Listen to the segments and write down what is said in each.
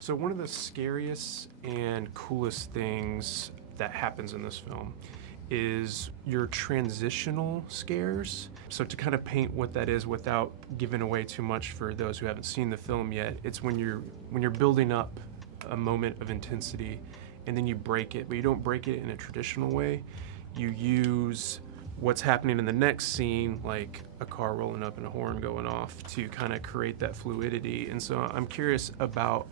So one of the scariest and coolest things that happens in this film is your transitional scares. So to kind of paint what that is without giving away too much for those who haven't seen the film yet, it's when you're building up a moment of intensity and then you break it, but you don't break it in a traditional way. You use what's happening in the next scene, like a car rolling up and a horn going off, to kind of create that fluidity. And so I'm curious about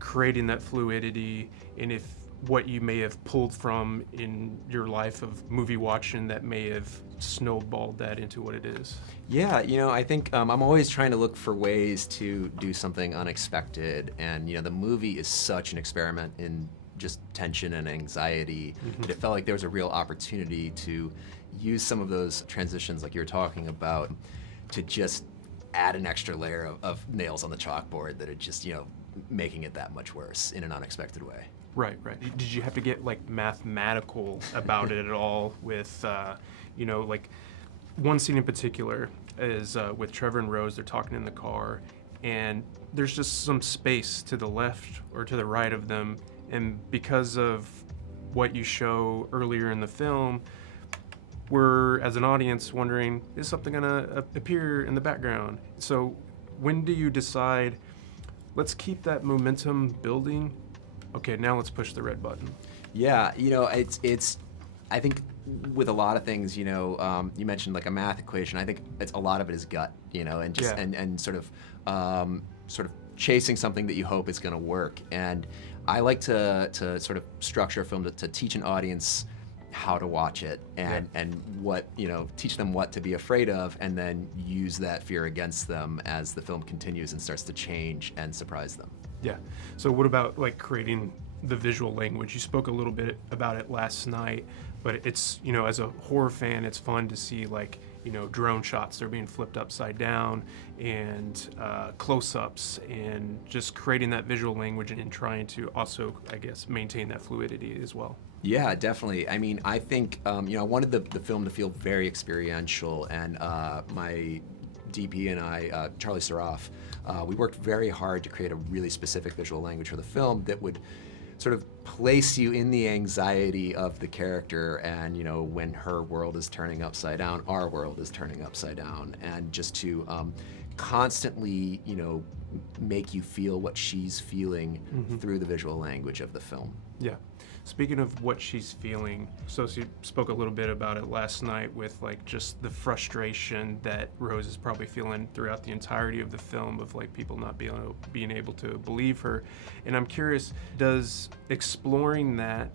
creating that fluidity, and if what you may have pulled from in your life of movie watching that may have snowballed that into what it is. Yeah, I think I'm always trying to look for ways to do something unexpected, and the movie is such an experiment in just tension and anxiety that it felt like there was a real opportunity to use some of those transitions like you were talking about to just add an extra layer of nails on the chalkboard that are just, making it that much worse in an unexpected way. Right. Did you have to get like mathematical about it at all with, like one scene in particular is with Trevor and Rose, they're talking in the car and there's just some space to the left or to the right of them. And because of what you show earlier in the film, we're, as an audience, wondering, is something gonna appear in the background? So when do you decide, let's keep that momentum building? Okay, now let's push the red button. Yeah, it's I think with a lot of things, you mentioned like a math equation. I think a lot of it is gut, and just and sort of chasing something that you hope is going to work. And I like to sort of structure a film to teach an audience how to watch it and what, teach them what to be afraid of, and then use that fear against them as the film continues and starts to change and surprise them. Yeah. So what about like creating the visual language? You spoke a little bit about it last night, but it's, as a horror fan, it's fun to see like, drone shots, they're being flipped upside down, and close-ups, and just creating that visual language and trying to also, I guess, maintain that fluidity as well. Yeah, definitely. I mean, I think, I wanted the film to feel very experiential, and my DP and I, Charlie Saroff, we worked very hard to create a really specific visual language for the film that would sort of place you in the anxiety of the character, and when her world is turning upside down, our world is turning upside down, and just to constantly, make you feel what she's feeling through the visual language of the film. Yeah. Speaking of what she's feeling, Sosie spoke a little bit about it last night with like just the frustration that Rose is probably feeling throughout the entirety of the film of like people not being able to believe her. And I'm curious, does exploring that,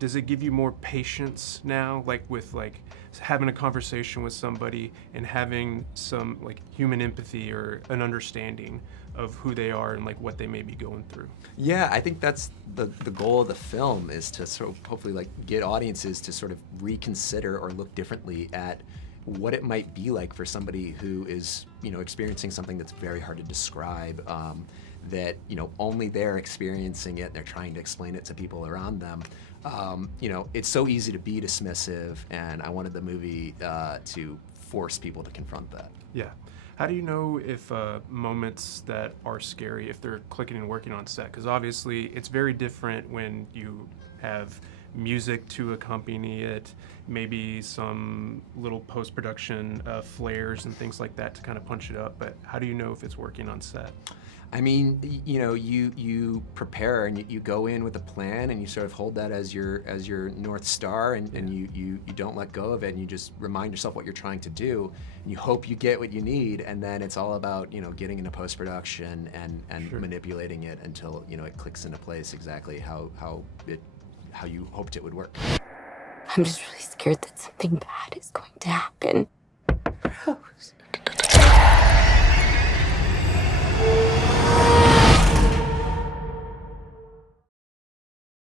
does it give you more patience now, like with like having a conversation with somebody and having some like human empathy or an understanding of who they are and like what they may be going through? Yeah, I think that's the goal of the film, is to sort of hopefully like get audiences to sort of reconsider or look differently at what it might be like for somebody who is, experiencing something that's very hard to describe, that, only they're experiencing it and they're trying to explain it to people around them. It's so easy to be dismissive, and I wanted the movie to force people to confront that. Yeah. How do you know if moments that are scary, if they're clicking and working on set? Because obviously it's very different when you have music to accompany it, maybe some little post-production flares and things like that to kind of punch it up. But how do you know if it's working on set? I mean, you prepare and you go in with a plan, and you sort of hold that as your North Star, and you don't let go of it, and you just remind yourself what you're trying to do, and you hope you get what you need, and then it's all about getting into post-production and manipulating it until it clicks into place exactly how you hoped it would work. I'm just really scared that something bad is going to happen. Rose.